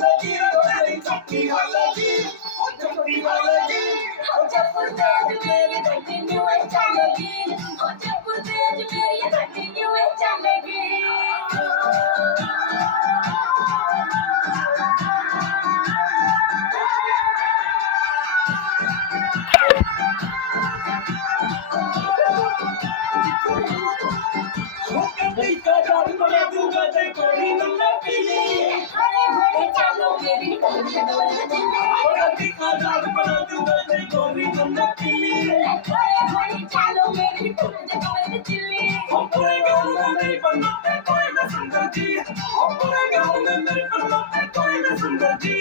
जी तेरी चक्की वाला जी चक्की वाला जी जयपुर तेज मेरी कंटिन्यू चलेगी जयपुर तेज मेरी कंटिन्यू चलेगी बना दूंगा देखो ही नन्ना पीली घोड़े घोड़े चलो मेरी कंटिन्यू बना दूंगा देखो ही नन्ना पीली घोड़े घोड़े चलो मेरी कंटिन्यू चिल्ली पूरे गाँव में मेरी बनते कोई न सुंदर जी पूरे गाँव में मेरी बनते कोई न सुंदर जी